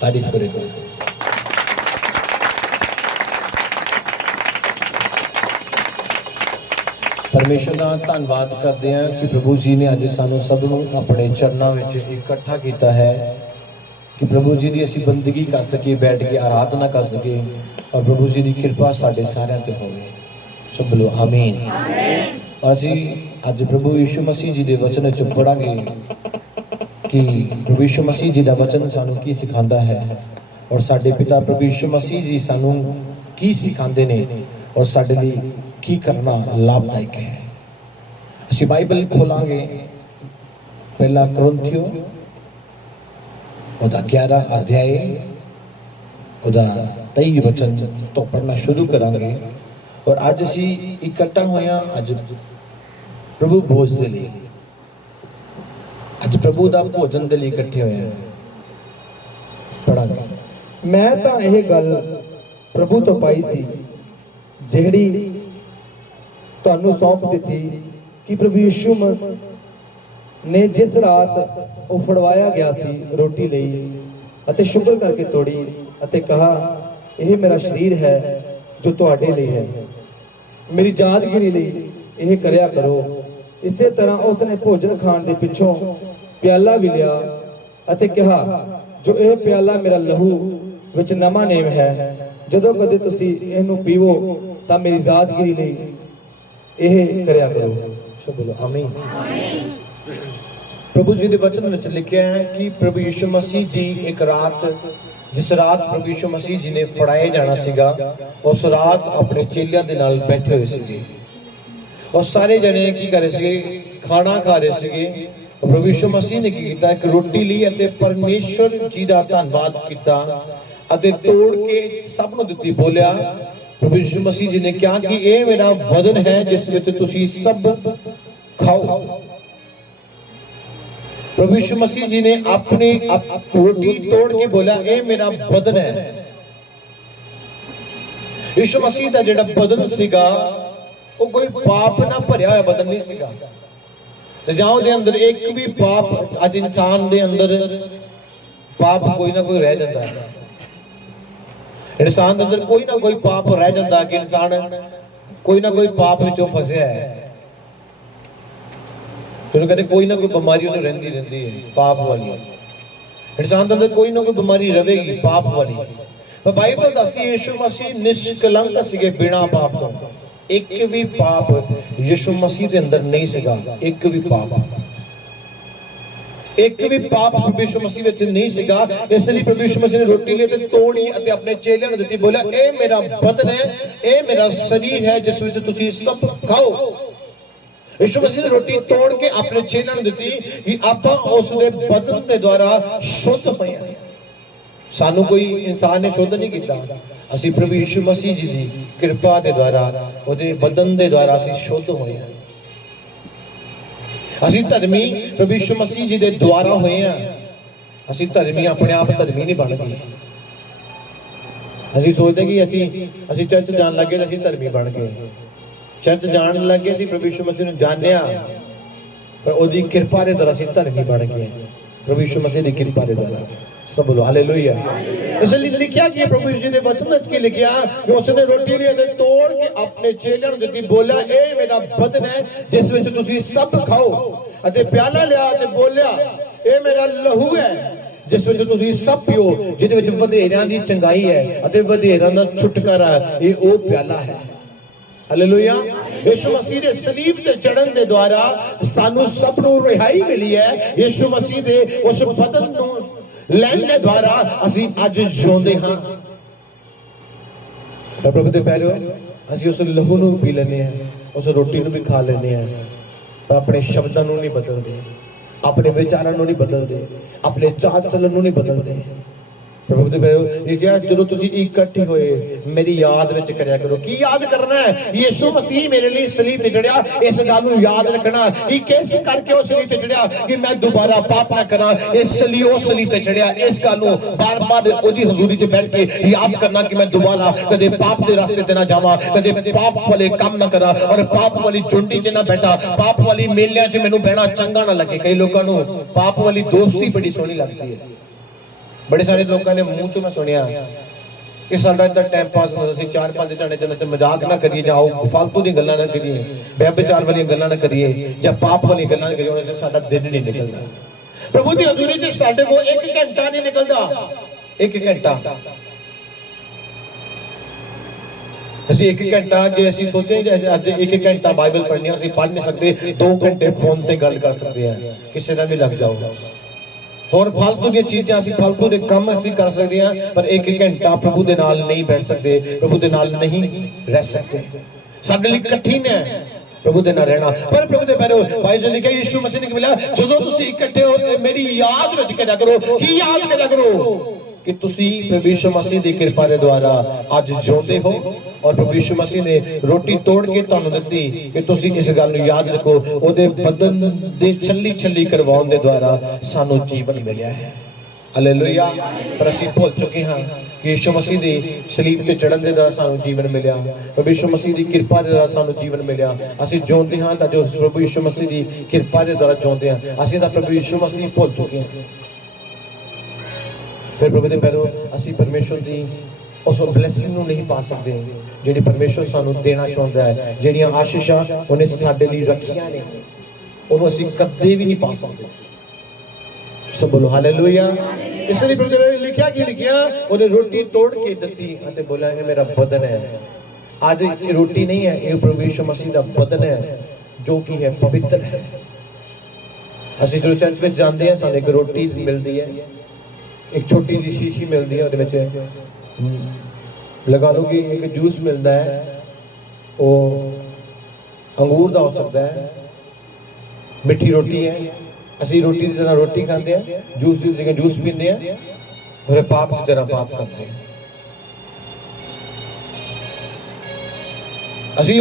तारीफ करेगा। परमेश्वर का धन्यवाद करते हैं कि प्रभु जी ने अज सानू सब अपने चरणों में इकट्ठा किया है कि प्रभु जी की असी बंदगी कर सके, बैठ के आराधना कर सके और प्रभु जी की कृपा साढ़े सारे ते होवे। सब बोलो आमीन। असी अज प्रभु यीशु मसीह जी के वचन च पढ़ांगे कि प्रभु यीशु मसीह जी का वचन सानू की सिखांदा है और साडे पिता प्रभु यीशु मसीह जी सानू की सिखांदे ने और साडे लिए की करना लाभदायक है। असी बाइबल खोलांगे पहला कुरिन्थियों ओदा 11 अध्याय ओदा 23 वचन तो पढ़ना शुरू करांगे। और अज असी इकट्ठा होया अज प्रभु भोज दे लिए, अज प्रभु दा भोजन दे लिए इकट्ठे होए हैं। पढ़ांगे। मैं तां यह गल प्रभु तो पाई सी ਜਿਹੜੀ ਤੁਹਾਨੂੰ सौंप ਦਿੱਤੀ कि प्रभु यीशु ने जिस रात वो फड़वाया गया सी रोटी ਲਈ ਅਤੇ शुक्र करके तोड़ी ਅਤੇ कहा यह मेरा शरीर है जो ਤੁਹਾਡੇ ਲਈ है, मेरी यादगिरी ਲਈ यह करया करो। इसे तरह उसने भोजन खाण ਦੇ ਪਿੱਛੋਂ प्याला भी लिया ਅਤੇ कहा जो यह प्याला मेरा लहू ਵਿੱਚ ਨਵਾਂ ਨੇਮ है, ਜਦੋਂ ਕਦੇ ਤੁਸੀਂ ਇਹਨੂੰ ਪੀਵੋ ਤਾਂ ਮੇਰੀ ਯਾਦਗਿਰੀ ਲਈ ਇਹ ਕਰਿਆ ਕਰੋ। सब बोलो आमीन। प्रभु जी के वचन में लिखा है कि प्रभु यीशु मसीह जी एक रात, जिस रात प्रभु यीशु मसीह जी ने फड़ाए जाना सीगा, उस रात अपने चेलियां दे नाल बैठे हुए सीगे और सारे जने की कर रहे सीगे, खाना खा रहे सीगे। प्रभु यीशु मसीह ने की कीता, एक रोटी ली अते परमेश्वर जी दा धन्नवाद कीता अते तोड़ के सब नूं दित्ती, बोलिया। प्रभु यीशु मसीह जी ने कहा कि ये मेरा बदन है जिस विच तुसी सब खाओ। प्रभु यीशु मसीह जी ने अपनी रोटी तोड़ के बोला ये मेरा बदन है। यीशु मसीह का जिहड़ा बदन सीगा वो कोई पाप ना भरिया हुआ बदन नहीं सीगा, ते जां उहदे अंदर एक भी पाप, अज इंसान दे अंदर पाप कोई ना कोई रह जाता है। इंसान के अंदर कोई ना कोई पाप रह जाता कि इंसान कोई ना कोई पाप विचों फसिया है। कहते कोई ना कोई बीमारी उन्हें रहती है पाप वाली। इंसान के अंदर कोई ना कोई बीमारी रहेगी पाप वाली। पर बाइबल दसदी यीशु मसीह निष्कलंक सीगे, बिना पाप तो। एक भी पाप यीशु मसीह के अंदर नहीं सीगा, एक भी पाप, एक भी पाप प्रभु यीशु मसीह विच नहीं सीगा। इसलिए प्रभु यीशु मसीह ने रोटी ली ते तोड़ी अते अपने चेलियां नूं दित्ती, बोलिया ए मेरा बदन है, ए मेरा शरीर है जिस विच तुसीं सब खाओ। यीशु मसीह ने रोटी तोड़ के अपने चेलियां नूं दित्ती कि आपां उस दे बदन दे द्वारा शुद्ध होए हैं। सानू कोई इंसान ने शुद्ध नहीं किया, असीं प्रभु यीशु मसीह जी दी कृपा दे द्वारा उहदे बदन दे द्वारा असीं शुद्ध होए हैं। असीं धर्मी प्रभु यीशु मसीह जी दे द्वारा होए हैं। असीं धर्मी अपने आप धर्मी नहीं बन गए। असीं सोचते कि असीं चर्च जान लगे तो असीं धर्मी बन गए, चर्च जान लगे असीं प्रभु यीशु मसीह नूं जानिया, पर उहदी कृपा दे द्वारा असीं धर्मी बन गए, प्रभु यीशु मसीह दी कृपा दे द्वारा। सब बोलो हालेलुया। इसलिए लिखा कि प्रभु यीशु ने वचन के लिखा कि उसने रोटी ली ते तोड़ के अपने चेलियां नूं दित्ती, बोलिया ए मेरा बदन है जिस विच तुसीं सब खाओ। अते प्याला लिया ते बोलिया ए मेरा लहू है जिस विच तुसीं सब पियो, जिहदे विच वधेरियां दी चंगाई है अते वधेरियां दा छुटकारा है। ये ओ प्याला है। हालेलुया। यीशु मसीह दे सलीब ते चढ़न दे द्वारा सानू सब नूं रिहाई मिली है। यीशु मसीह दे उस बदन नूं लैन के द्वारा असीं अज जिउंदे हां। प्रभु दे प्यारे, असीं उस लहू नूं पी लैंदे हां, उस रोटी नूं भी खा लैंदे हां, पर अपने शब्दां नूं नहीं बदलदे, अपने विचारां नूं नहीं बदलदे, अपने चाल चलन नूं नहीं बदलदे। प्रभु दे प्यारे, ये क्या जो तुसीं इकट्ठे होए मेरी याद विच करया करो। की याद करना है? यीशु मसीह मेरे लिए सलीब ते चढ़िया, इस गल नूं याद रखना। ये किस करके उस सलीब ते चढ़िया कि मैं दोबारा पाप ना करा, इसलिए उस सलीब ते चढ़िया। इस गल नूं बार-बार ओदी हजूरी च बैठ के याद करना कि मैं दोबारा कदे पाप दे रास्ते ते ना जावां, कदे पाप वाले काम ना करा और पाप वाली चुंडी च ना बैठा, पाप वाली मेलियां च मैनूं बहना चंगा ना लगे। कई लोकां नूं पाप वाली दोस्ती बड़ी सोहनी लगदी है। बड़े सारे लोगों ने मूँह चों मैं सुनिया कि साडा इतना टाइम पास होंदा सी, 4-5 जने जने ते मजाक ना करिए, जाओ फालतू दी गल्लां ना करिए, व्यभिचार वाली गल्लां ना करिए, या पाप वाली गल्लां ना करिए, उन्हें साडा दिन नहीं निकलदा। प्रभु दी हजूरी च साडे को 1 घंटा नहीं निकलदा, 1 घंटा। ਅਸੀਂ 1 ਘੰਟਾ ਜੇ ਅਸੀਂ ਸੋਚੇ ਅੱਜ 1 ਘੰਟਾ ਬਾਈਬਲ ਪੜ੍ਹਨੀ ਹੈ, ਅਸੀਂ ਪੜ੍ਹ ਨਹੀਂ ਸਕਦੇ। 2 ਘੰਟੇ ਫੋਨ ਤੇ ਗੱਲ ਕਰ ਸਕਦੇ ਹਾਂ, ਕਿਸੇ ਨਾਲ ਵੀ ਲੱਗ ਜਾਓ। ਹੋਰ ਫालतू ਦੀਆਂ ਚੀਜ਼ਾਂ ਅਸੀਂ ਫालतू ਦੇ ਕੰਮ ਅਸੀਂ ਕਰ ਸਕਦੇ ਹਾਂ, ਪਰ 1 ਘੰਟਾ ਪ੍ਰਭੂ ਦੇ ਨਾਲ ਨਹੀਂ ਬੈਠ ਸਕਦੇ, ਪ੍ਰਭੂ ਦੇ ਨਾਲ ਨਹੀਂ ਰਹਿ ਸਕਦੇ। ਸਾਡੇ ਲਈ ਕਠਿਨ ਹੈ ਪ੍ਰਭੂ ਦੇ ਨਾਲ ਰਹਿਣਾ। ਪਰ ਪ੍ਰਭੂ ਦੇ ਪਿਆਰੋ ਭਾਈ ਜੀ ਨੇ ਕਿਹਾ, ਯਿਸੂ ਮਸੀਹ ਨੇ ਕਿਹਾ ਜਦੋਂ ਤੁਸੀਂ ਇਕੱਠੇ ਹੋ ਮੇਰੀ ਯਾਦ ਵਿੱਚ ਕਰਿਆ ਕਰੋ। ਕੀ ਯਾਦ ਕਰਿਆ ਕਰੋ? कि तुसी प्रभु यीशु मसीह की कृपा के द्वारा आज जिउंदे हो, और प्रभु यीशु मसीह ने रोटी तोड़ के तुहानू दित्ती कि तुसी इस गल नू याद रखो, ओदे बदन दे छल्ली छल्ली करवाउण दे द्वारा सानू जीवन मिलिया है। हालेलुया। पर असीं भुल चुके हां कि यीशु मसीह दी सलीब ते चढ़न दे द्वारा सानू जीवन मिलिया, प्रभु यीशु मसीह दी कृपा दे द्वारा सानू जीवन मिलिया। असीं जिउंदे हां तां जो प्रभु यीशु मसीह दी कृपा दे द्वारा जिउंदे हां, असीं तां प्रभु यीशु मसीह भुल चुके हां। फिर प्रभु दे पैरों असीं परमेश्वर की उस ब्लैसिंग नूं नहीं पा सकते जिहड़ी परमेश्वर सानू देना चाहुंदा है, जिहड़ियां आशीषां उहने साडे लई रखियां ने, उहनूं असीं कदे भी नहीं पा सकते। सब बोलो हालेलुया। इसलिए प्रभु ने लिखिया कि लिखिया, उहने रोटी तोड़ के दित्ती अते बोला ये मेरा बदन है। आज ये रोटी नहीं है, ये प्रभु यीशु मसीह दा बदन है जो कि है पवित्र है। असीं जो चर्च में जाते हैं सानू एक रोटी मिलती है, एक छोटी जी शीशी मिलती है, लगा लो कि एक जूस मिलता है, वो अंगूर का हो सकता है, मिठी रोटी है। असी रोटी की तरह रोटी खाते हैं, जूस की जगह जूस पीते हैं, और पाप की तरह पाप करते हैं। असी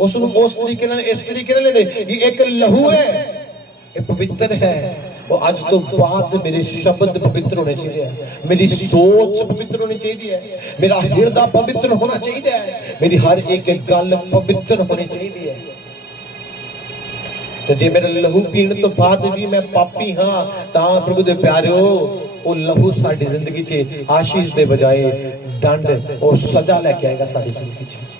उस तरीके नाल इस तरीके नाल लेने कि एक लहू है, ये पवित्र है, और आज तो बाद मेरे शब्द पवित्र होने चाहिए, मेरी सोच पवित्र होनी चाहिए, मेरा हृदय पवित्र होना चाहिए, मेरी हर एक गल पवित्र होनी चाहिए। तो जे मेरा लहू पीने तो बाद भी मैं पापी हाँ, तां प्रभु दे प्यारेओ वो लहू साडी जिंदगी च आशीष दे बजाय दंड और सजा लेके आएगा साडी जिंदगी च।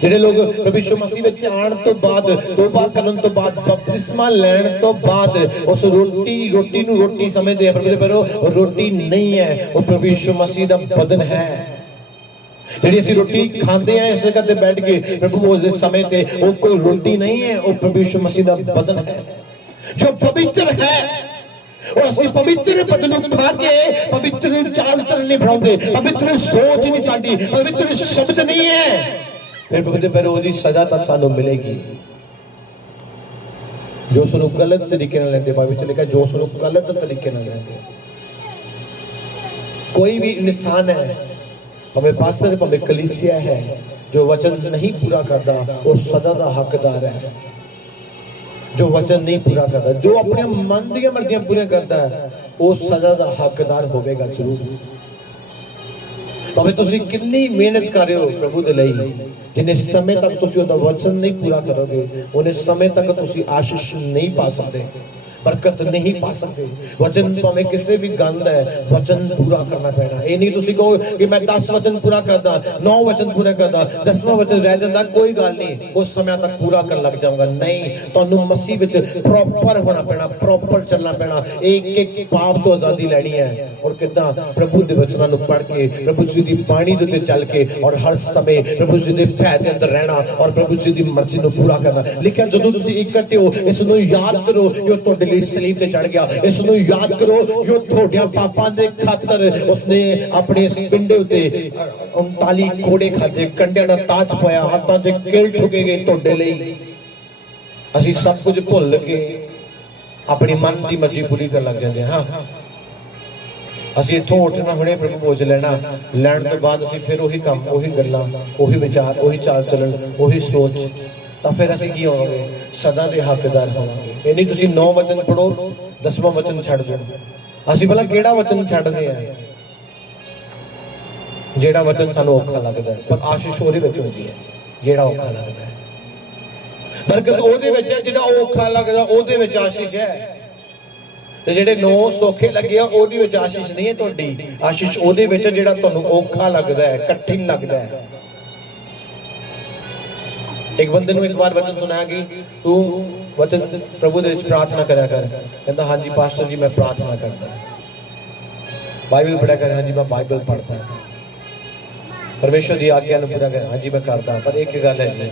ਜਿਹੜੇ ਲੋਕ ਪ੍ਰਭੂ ਯਿਸੂ ਮਸੀਹ ਵਿੱਚ ਆਉਣ ਤੋਂ ਬਾਅਦ, ਤੋਬਾ ਕਰਨ ਤੋਂ ਬਾਅਦ, ਬਪਤਿਸਮਾ ਲੈਣ ਤੋਂ ਬਾਅਦ ਉਸ ਰੋਟੀ ਨੂੰ ਰੋਟੀ ਸਮਝਦੇ ਆ, ਪ੍ਰਭੂ ਦੇ ਪਿਆਰੋ ਰੋਟੀ ਨਹੀਂ ਹੈ, ਉਹ ਪ੍ਰਭੂ ਯਿਸੂ ਮਸੀਹ ਦਾ ਬਦਨ ਹੈ। ਜਿਹੜੀ ਅਸੀਂ ਰੋਟੀ ਖਾਂਦੇ ਆ ਇਸ ਜਗ੍ਹਾ ਤੇ ਬੈਠ ਕੇ ਪ੍ਰਭੂ ਉਸ ਸਮੇਂ ਤੇ ਉਹ ਕੋਈ ਰੋਟੀ ਨਹੀਂ ਹੈ, ਉਹ ਪ੍ਰਭੂ ਯਿਸੂ ਮਸੀਹ ਦਾ ਬਦਨ ਹੈ ਜੋ ਪਵਿੱਤਰ ਹੈ। और असीं पवित्र बदन नूं खा के पवित्र चाल चलन नहीं बनाउंदे, पवित्र सोच नहीं साडी, पवित्र शब्द नहीं है, फिर प्रभु दे पैरों दी सजा तां सानू मिलेगी। जो उसनूं गलत तरीके नाल लैंदे, बाइबल च लिखा जो उसनूं गलत तरीके नाल लैंदे। कोई भी इंसान है, भावें पास्टर भावें कलीसिया है, जो वचन नहीं पूरा करता वो सजा दा हकदार है। जो वचन नहीं पूरा करता, जो अपने मन दी मर्जियां पूरी करता है, वो सजा दा हकदार होवेगा जरूर। भावें तुसीं कितनी मेहनत कर रहे हो प्रभु दे लई, जिन्ने समय तक तुसीं उहदा वचन नहीं पूरा करोगे, उन्ने समय तक तुसीं आशीष नहीं पा सकते, बरकत नहीं पा सकते। वचन भावें किसी भी गंद है, वचन पूरा करना पैना। ये नहीं तुसीं कहो कि मैं 10 वचन पूरा करदा, 9 वचन पूरा करदा, 10वां वचन रह जाता, कोई गल नहीं, उस समय तक पूरा कर लग जाऊंगा। नहीं, तुहानू मसीह विच प्रॉपर होना पैना, प्रॉपर चलना पैना, एक एक पाप तो आजादी लैनी है। और किदां प्रभु दे वचनां नू पढ़ के, प्रभु जी दी बाणी दे उत्ते चल के, और हर समय प्रभु जी दे भय दे अंदर रहना, और प्रभु जी दी मर्जी नू पूरा करना। लिखिया जदों तुसीं इकट्ठे हो, इस नू याद करो कि तुहाडे लई सलीब ते चढ़ गया। इस नू याद करो जो थोड़िया पापां दे खातर उसने अपने पिंडे उत्ते 39 घोड़े खाते, कंडियां दा ताज पाया, हाथां ते किल ठुके गए तुहाडे लई। असीं सब कुछ भुल के अपनी मन की मर्जी पूरी कर लग जाते हैं। हाँ, असीं इत्थों उठना हुणे प्रभु भोज लेना, लैण तो बाद असीं फिर उही काम, उही गल्लां, उही विचार, उही चाल चलन, उही सोच, तो फिर असीं की होवांगे? सदा दे हकदार होवांगे। ये नहीं तुसीं 9 वचन पढ़ो, 10वां वचन छड्ड दो। असीं भला किहड़ा वचन छड्डदे आ? जिहड़ा वचन सानूं औखा लगदा है, पर आशीष ओहदे विच हुंदी है जिहड़ा औखा लगदा है। बरकत ओहदे विच है जिहड़ा औखा लगदा, ओहदे विच आशीष है। ਤੇ ਜਿਹੜੇ 9 ਸੌਖੇ ਲੱਗੇ ਆ ਉਹਦੇ ਵਿੱਚ ਆਸ਼ੀਸ਼ ਨਹੀਂ ਹੈ ਤੁਹਾਡੀ, ਆਸ਼ੀਸ਼ ਉਹਦੇ ਵਿੱਚ ਜਿਹੜਾ ਤੁਹਾਨੂੰ ਔਖਾ ਲੱਗਦਾ ਹੈ, ਕਠਿਨ ਲੱਗਦਾ ਹੈ। ਇੱਕ ਬੰਦੇ ਨੂੰ ਇੱਕ ਵਾਰ ਵਚਨ ਸੁਣਾਇਆ ਕਿ ਤੂੰ ਵਚਨ ਪ੍ਰਭੂ ਦੇ ਵਿੱਚ ਪ੍ਰਾਰਥਨਾ ਕਰਿਆ ਕਰ। ਕਹਿੰਦਾ ਹਾਂਜੀ ਪਾਸਟਰ ਜੀ ਮੈਂ ਪ੍ਰਾਰਥਨਾ ਕਰਦਾ। ਬਾਈਬਲ ਪੜ੍ਹਿਆ ਕਰ, ਹਾਂਜੀ ਮੈਂ ਬਾਈਬਲ ਪੜ੍ਹਦਾ। ਪਰਮੇਸ਼ਰ ਦੀ ਆਗਿਆ ਨੂੰ ਪੂਰਾ ਕਰ, ਹਾਂਜੀ ਮੈਂ ਕਰਦਾ। ਪਰ ਇੱਕ ਗੱਲ ਹੈ ਜੀ,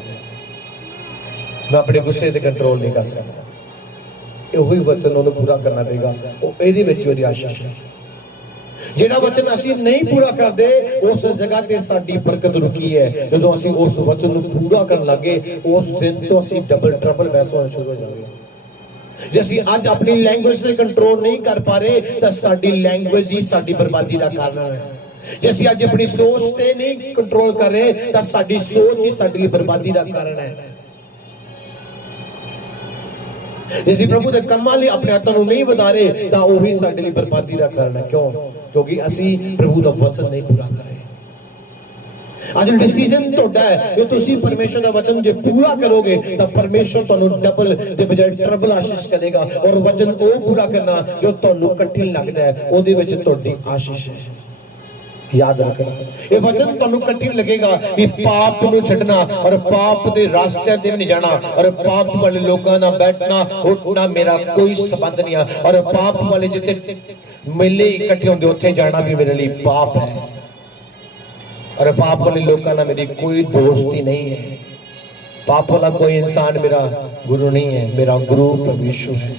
ਮੈਂ ਆਪਣੇ ਗੁੱਸੇ ਤੇ ਕੰਟਰੋਲ ਨਹੀਂ ਕਰ ਸਕਦਾ। ਉਹੀ ਵਚਨ ਉਹਨੂੰ ਪੂਰਾ ਕਰਨਾ ਪਏਗਾ, ਉਹ ਇਹਦੇ ਵਿੱਚ ਉਹਦੀ ਆਸ਼ੀਸ਼ ਹੈ। ਜਿਹੜਾ ਵਚਨ ਅਸੀਂ ਨਹੀਂ ਪੂਰਾ ਕਰਦੇ ਉਸ ਜਗ੍ਹਾ ਤੇ ਸਾਡੀ ਬਰਕਤ ਰੁਕੀ ਹੈ। ਜਦੋਂ ਅਸੀਂ ਉਸ ਵਚਨ ਨੂੰ ਪੂਰਾ ਕਰਨ ਲੱਗੇ ਉਸ ਦਿਨ ਤੋਂ ਅਸੀਂ ਡਬਲ ਟਰਬਲ ਮਹਿਸੂਸ ਸ਼ੁਰੂ ਹੋ ਜਾਵੇ। ਜੇ ਅਸੀਂ ਅੱਜ ਆਪਣੀ ਲੈਂਗੁਏਜ ਤੇ ਕੰਟਰੋਲ ਨਹੀਂ ਕਰ ਪਾ ਰਹੇ ਤਾਂ ਸਾਡੀ ਲੈਂਗੁਏਜ ਹੀ ਸਾਡੀ ਬਰਬਾਦੀ ਦਾ ਕਾਰਨ ਹੈ। ਜੇ ਅਸੀਂ ਅੱਜ ਆਪਣੀ ਸੋਚ ਤੇ ਨਹੀਂ ਕੰਟਰੋਲ ਕਰ ਰਹੇ ਤਾਂ ਸਾਡੀ ਸੋਚ ਹੀ ਸਾਡੀ ਲਈ ਬਰਬਾਦੀ ਦਾ ਕਾਰਨ ਹੈ। ਜੇ ਅਸੀਂ ਪ੍ਰਭੂ ਦੇ ਕੰਮਾਂ ਲਈ ਆਪਣੇ ਹੱਥਾਂ ਨੂੰ ਨਹੀਂ ਵਧਾ ਰਹੇ ਤਾਂ ਉਹੀ ਸਾਡੇ ਲਈ ਬਰਬਾਦੀ ਦਾ ਕਾਰਨ ਹੈ। ਕਿਉਂ? ਕਿਉਂਕਿ ਅਸੀਂ ਪ੍ਰਭੂ ਦਾ ਵਚਨ ਨਹੀਂ ਪੂਰਾ ਕਰ ਰਹੇ। ਅੱਜ ਡਿਸੀਜਨ ਤੁਹਾਡਾ ਹੈ ਕਿ ਤੁਸੀਂ ਪਰਮੇਸ਼ਰ ਦਾ ਵਚਨ ਜੇ ਪੂਰਾ ਕਰੋਗੇ ਤਾਂ ਪਰਮੇਸ਼ਰ ਤੁਹਾਨੂੰ ਡਬਲ ਦੇ ਬਜਾਏ ਟ੍ਰਿਪਲ ਆਸ਼ੀਸ਼ ਕਰੇਗਾ। ਔਰ ਵਚਨ ਉਹ ਪੂਰਾ ਕਰਨਾ ਜੋ ਤੁਹਾਨੂੰ ਕਠਿਨ ਲੱਗਦਾ ਹੈ ਉਹਦੇ ਵਿੱਚ ਤੁਹਾਡੀ ਆਸ਼ੀਸ਼ ਹੈ। याद रखना, ये वचन ਤੁਹਾਨੂੰ कठिन लगेगा कि पाप ਨੂੰ ਛੱਡਣਾ और पाप ਦੇ ਰਾਸਤੇ ਤੇ ਨਹੀਂ ਜਾਣਾ और पाप ਵਾਲੇ ਲੋਕਾਂ ਨਾਲ ਬੈਠਣਾ ਉੱਠਣਾ ਮੇਰਾ ਕੋਈ ਸੰਬੰਧ ਨਹੀਂ ਆ। और पाप ਵਾਲੇ ਜਿੱਥੇ ਮੇਲੇ ਇਕੱਠੇ ਹੁੰਦੇ ਉੱਥੇ ਜਾਣਾ ਵੀ ਮੇਰੇ ਲਈ ਪਾਪ ਹੈ। और पाप वाले लोगों ਨਾਲ मेरी कोई दोस्ती नहीं है। पाप वाला कोई इंसान मेरा गुरु नहीं है, मेरा गुरु प्रभु यीशु है।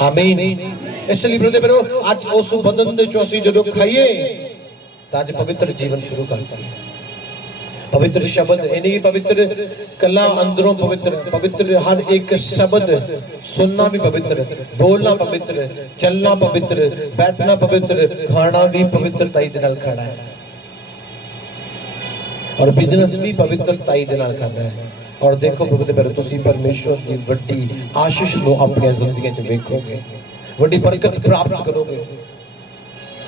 आमीन। इसलिए ब्रदर मेरे आज उस बदन ਦੇ ਚੋਂ ਅਸੀਂ ਜਦੋਂ ਖਾਈਏ ਤਾਂ ਅੱਜ ਪਵਿੱਤਰ ਜੀਵਨ ਸ਼ੁਰੂ ਕਰਦੇ ਹਾਂ। पवित्र शब्द यानी पवित्र कला अंदरों पवित्र, पवित्र हर एक शब्द सुनना भी पवित्र, बोलना पवित्र, चलना पवित्र, बैठना पवित्र, खाना भी पवित्रताई दे नाल खाना है और बिजनेस भी पवित्रताई दे नाल करना है। और देखो पवित्र तुसी परमेश्वर की वड्डी आशीष नु अपनी जिंदगी च वेखोगे, वड्डी बरकत प्राप्त करोगे।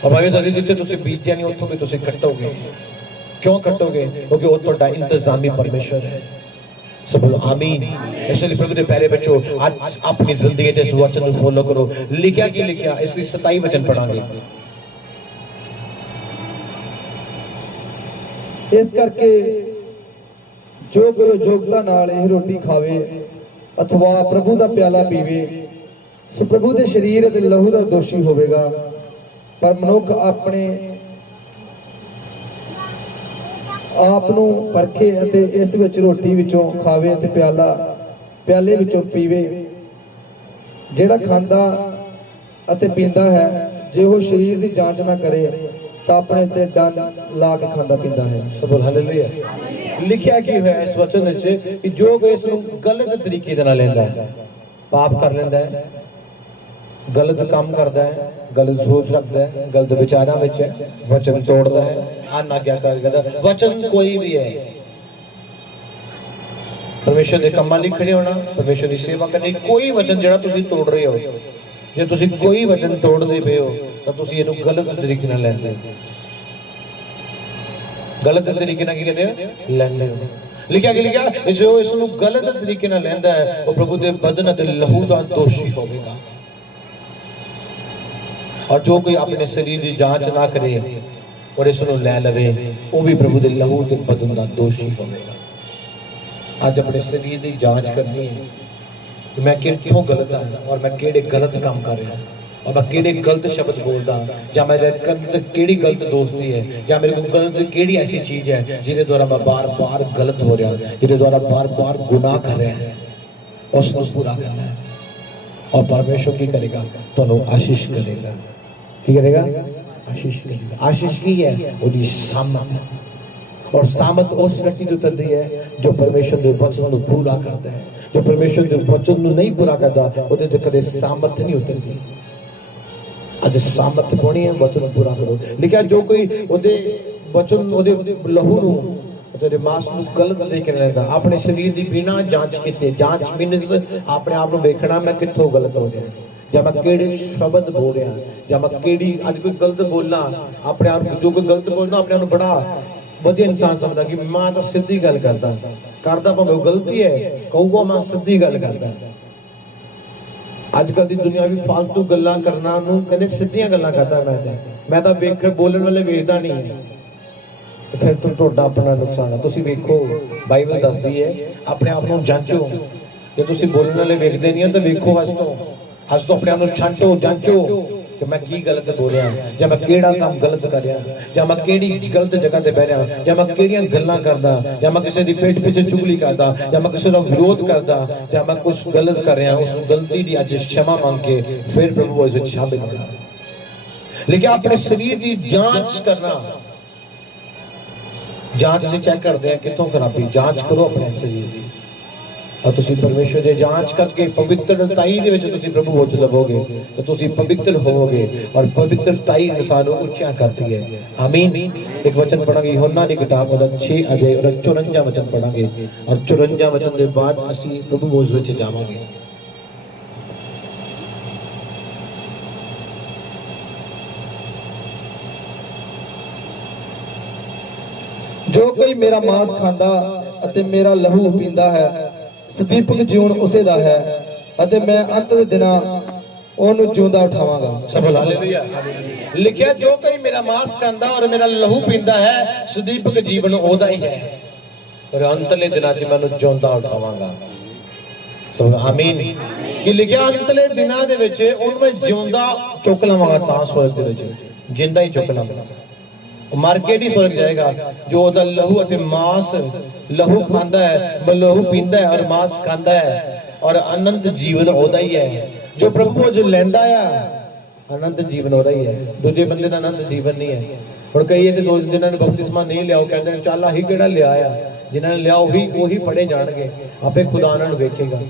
और भाई दादी जिथे तुसी बीतिया नहीं उत्थों भी तुसी कटोगे। क्यों कटोगे? क्योंकि वो तो इंतजामी परमेश्वर है। सब बोलो आमीन। इसलिए प्रभु के प्यारे बच्चों आज अपनी जिंदगी के इस वचन को फॉलो करो। लिखा की लिखा इसलिए 27 वचन पढ़ांगे। इस करके जो कोई योग्यता नाल यह रोटी खावे अथवा प्रभु का प्याला पीवे सो प्रभु के शरीर ते लहू का दोषी होवेगा। पर मनुख अपने आप नू परखे अते इस विच रोटी विचों खावे अते प्याले विचों पीवे। जेड़ा खांदा अते पींदा है जे वो शरीर की जांच ना करे तो अपने ते डन ला के खांदा पींदा है। सब बोल हालेलुया। लिखिया की है इस वचन विच कि जो कोई इस नू गलत तरीके दे नाल लैंदा है, पाप कर लैंदा है, गलत काम करता है, गलत सोच रखता है, गलत विचारां विच है, वचन तोड़ता है, आज्ञाकारी करता है। वचन कोई भी है, परमेश्वर के कामां लई खड़े होना, परमेश्वर की सेवा करनी। कोई वचन जिहड़ा तुसीं तोड़ रहे हो, जे तुसीं कोई वचन तोड़दे पे हो तां तुसीं इहनूं गलत तरीके नाल लैंदे हो। गलत तरीके नाल की कहंदे हो? लैंदे हो। लिखिया कि लिखिया जो इसनूं गलत तरीके नाल लैंदा है वो प्रभु दे बदन अते लहू दा दोषी होवेगा। और जो कोई अपने शरीर की जांच ना करे और इसनूं लै लवे वो भी प्रभु दे लहू ते बदन दा दोषी होवेगा। आज अपने शरीर की जांच करनी है कि मैं कित्थों गलत हाँ और मैं किहड़े गलत काम कर रहा और मैं किहड़े गलत शब्द बोलदा या मेरे किहड़ी गलत दोस्ती है या मेरे को गलत किहड़ी ऐसी चीज़ है जिहदे द्वारा मैं बार बार गलत हो रहा, जिहदे द्वारा बार बार गुनाह कर रहा है। उसनूं पूरा करना है और परमेश्वर की करेगा, तुहानूं आशीष करेगा। की करेगा? आशीष करेगा। आशीष की है? उसकी सामत। और सामत उस व्यक्ति को उतरती है जो परमेश्वर के वचन को पूरा करता है। जो परमेश्वर के वचन को नहीं पूरा करता उसदे ते कदे सामत नहीं उतरती। आज सामत पानी है, वचन पूरा करो। लिखा जो कोई उहदे वचन उहदे लहू नूं तेरे मास नूं गलत तरीके नाल लैंदा, अपने शरीर की बिना जांच कीते, जांच मीनस अपने आप को देखना मैं कित्थों गलत हो रहा, या मैं केड़े शब्द बोल रहा, या मैं केड़ी अज कोई गलत बोलना अपने आप जो कोई गलत बोलना अपने आप बड़ा वधिया इंसान समझदा कि मैं तो सीधी गल करदा भावें गलती है कहूगा मैं सीधी गल करदा। अजकल की दुनिया भी फालतू गल्लां करना नूं कहंदे सिद्धियां गल्लां करदा। मैं तो वेख बोलण वाले वेखदा नहीं है, तो फिर तो तुहाडा अपना नुकसान है। तुसीं वेखो, बाइबल दसदी है अपने आप नूं जांचो। जे तुसीं बोलण वाले वेखदे नहीं हो तो वेखो, अज तो अपने आप नूं छांटो, जांचो कि मैं की गलत बोल रहा, या मैं केड़ा काम गलत कर रहा, या मैं केड़ी गलत जगह ते बह रहा, या मैं केड़ियां गल्लां करदा, या मैं किसी दी पेट पीछे चुगली करदा, या मैं किसी दा विरोध करदा, या मैं कुछ गलत कर रहा, उस गलती दी अज क्षमा मांग के फिर प्रभु इस विच शामिल होना। लेकिन अपने शरीर की जांच करना, जांच से चेक करते हैं कितों खराबी, जांच करो अपने शरीर की, और तुसी परमेश्वर की जांच करके पवित्रताई दे विच तुसी प्रभु विच लवोगे तो तुसी पवित्र होवोगे, और पवित्रताई इंसान को ऊंचा करती है। आमीन। एक वचन पढ़ांगे यूहन्ना की किताब दा 6 अध्याय और 54 वचन पढ़ांगे, और 54 वचन के बाद असीं प्रभु भोज विच जावांगे। जो कोई मेरा मांस खांदा अते मेरा लहू पींदा है सदीपक जीवन उसे दा है, अते मैं अंत दे दिना ओनू जिंदा उठावांगा। सब हालेलुया। लिखिया जो कोई मेरा मांस खांदा और मेरा लहू पींदा है सदीपक जीवन ओदा ही है, और अंतले दिनां च मैं ओनू जिंदा उठावांगा। सब आमीन। कि लिखिया अंतले दिनां दे विच ओनू मैं जिंदा चुक लवांगा, तां स्वर्ग दे विच जिंदा ही चुक लवांगा, मर के नहीं स्वर्ग जाएगा। जो ओदा लहू अते मांस, लहू खांदा है, लहू पींदा है और मांस खांदा है, और अनंत जीवन ओदा ही है। जो प्रभु जो लैंदा है अनंत जीवन ओदा ही है, दूजे बंदे दा अनंत जीवन नहीं है। हुण कई इत्थे सोचदे जिन्हां ने बपतिस्मा नहीं लिया, कहंदे चल आही किहड़ा लिया आ, जिन्हां ने लिया ओही फड़े जाणगे, आपे खुदा उन्हां नूं वेखेगा।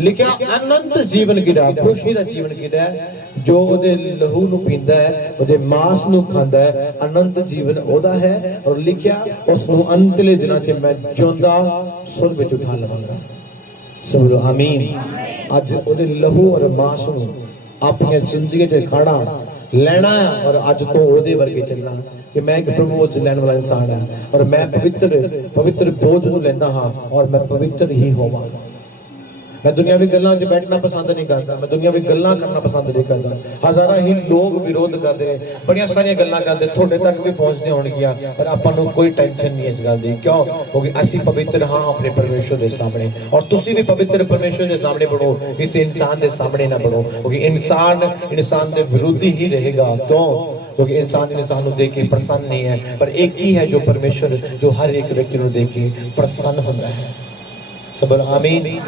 लिखिया अनंत जीवन किहड़ा, खुशी दा जीवन किहड़ा है, जो ओदे लहू नूं पींदा है, ओदे मांस नूं खांदा है, अनंत जीवन ओदा है। और लिखिया उस नूं अंतले दिनां च मैं जिंदा स्वर्ग विच उठा लवांगा। सब बोलो आमीन। अज ओदे लहू और मांस नूं अपनी जिंदगी च खाना लेना, और अज तो ओदे वर्गे चलना कि मैं एक प्रभु बोझ लैण वाला इंसान है, और मैं पवित्र बोझ नूं लैंदा हां, और मैं पवित्र ही होवांगा। मैं दुनियावी गल्लां च बैठना पसंद नहीं करता, मैं दुनियावी गल्लां करना पसंद नहीं करता। हज़ारा ही लोग विरोध करते हैं, बड़ियां सारियां गल्लां करते, थोड़े तक भी पहुंचते होणगियां, पर आपां नूं कोई टेंशन नहीं इस गल दी। क्यों? क्योंकि असीं पवित्र हां अपने परमेश्वर के सामने, और तुसीं भी पवित्र परमेश्वर के सामने बनो, किसी इंसान के सामने ना बनो, क्योंकि इंसान के विरोधी ही रहेगा। क्यों? क्योंकि इंसान को देख के प्रसन्न नहीं है, पर एक ही है जो परमेश्वर, जो हर एक व्यक्ति को देख के प्रसन्न होता है। सब आमीन।